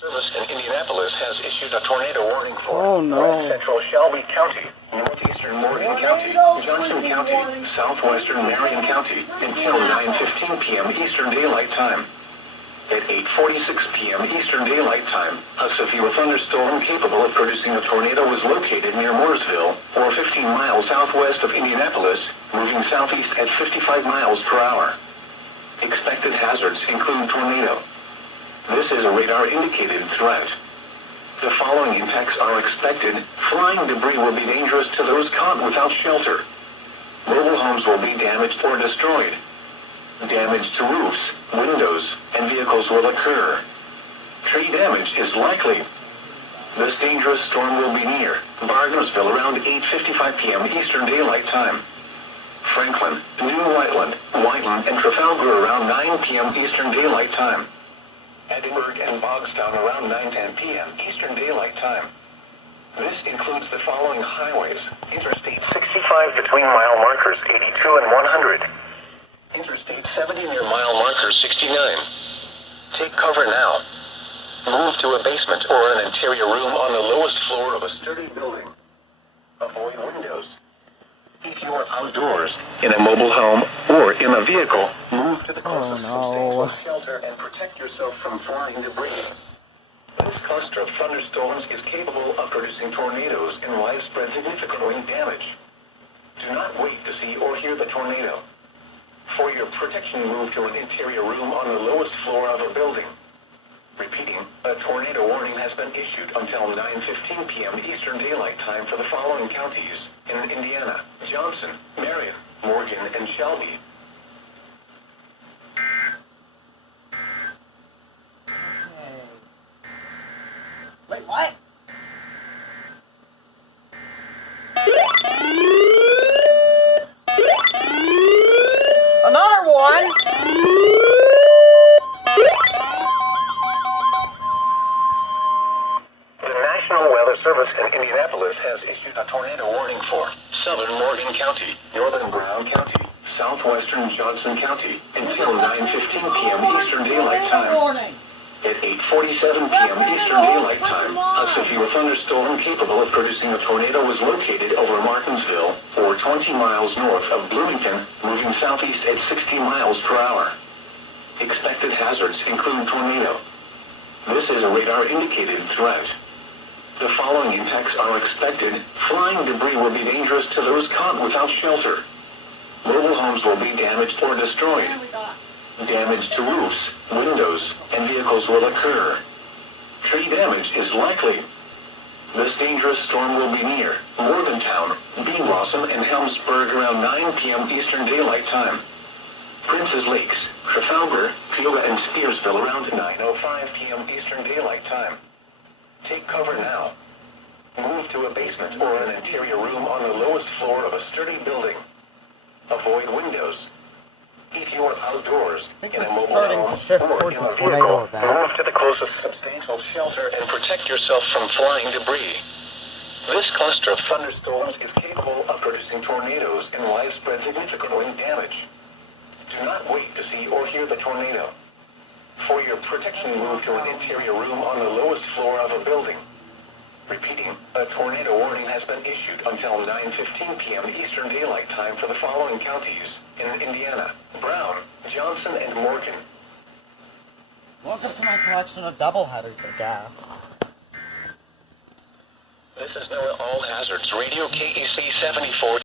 Service in Indianapolis has issued a tornado warning for West Central Shelby County, Northeastern Morgan County, Johnson County, Southwestern Marion County until 9:15 p.m. Eastern Daylight Time. At 8:46 p.m. Eastern Daylight Time, a severe thunderstorm capable of producing a tornado was located near Mooresville, or 15 miles southwest of Indianapolis, moving southeast at 55 miles per hour. Expected hazards include tornado. This is a radar-indicated threat. The following impacts are expected. Flying debris will be dangerous to those caught without shelter. Mobile homes will be damaged or destroyed. Damage to roofs, windows, and vehicles will occur. Tree damage is likely. This dangerous storm will be near Bargersville around 8:55 p.m. Eastern Daylight Time. Franklin, New Whiteland, and Trafalgar around 9 p.m. Eastern Daylight Time. Edinburgh and Bogstown around 9:10 p.m. Eastern Daylight Time. This includes the following highways: Interstate 65 between mile markers 82 and 100. Interstate 70 near mile marker 69. Take cover now. Move to a basement or an interior room on the lowest floor of a sturdy building. Avoid windows. If you are outdoors, in a mobile home, or in a vehicle, move to the closest substantial shelter and protect yourself from flying debris. This cluster of thunderstorms is capable of producing tornadoes and widespread significant wind damage. Do not wait to see or hear the tornado. For your protection, move to an interior room on the lowest floor of a building. Repeating, a tornado warning has been issued until 9:15 p.m. Eastern Daylight Time for the following counties in Indiana: Johnson, Marion, Morgan, and Shelby. Wait, what? Another one? Service in Indianapolis has issued a tornado warning for southern Morgan County, northern Brown County, southwestern Johnson County until 9:15 p.m. Eastern Daylight Time. At 8:47 p.m. Eastern Daylight Time, a severe thunderstorm capable of producing a tornado was located over Martinsville, or 20 miles north of Bloomington, moving southeast at 60 miles per hour. Expected hazards include tornado. This is a radar-indicated threat. The following impacts are expected. Flying debris will be dangerous to those caught without shelter. Mobile homes will be damaged or destroyed. Damage to roofs, windows, and vehicles will occur. Tree damage is likely. This dangerous storm will be near Morgantown, Bean Blossom, and Helmsburg around 9 p.m. Eastern Daylight Time. Princes Lakes, Trafalgar, Peoria, and Spearsville around 9:05 p.m. Eastern Daylight Time. Take cover now. Move to a basement or an interior room on the lowest floor of a sturdy building. Avoid windows. If you are outdoors, in a mobile home, or in a vehicle, move to the closest substantial shelter and protect yourself from flying debris. This cluster of thunderstorms is capable of producing tornadoes and widespread significant wind damage. Do not wait to see or hear the tornado. For your protection, move to an interior room on the lowest floor of a building. Repeating, a tornado warning has been issued until 9:15 p.m. Eastern Daylight Time for the following counties in Indiana: Brown, Johnson, and Morgan. Welcome to my collection of doubleheaders, I guess. This is NOAA All Hazards Radio KEC 74.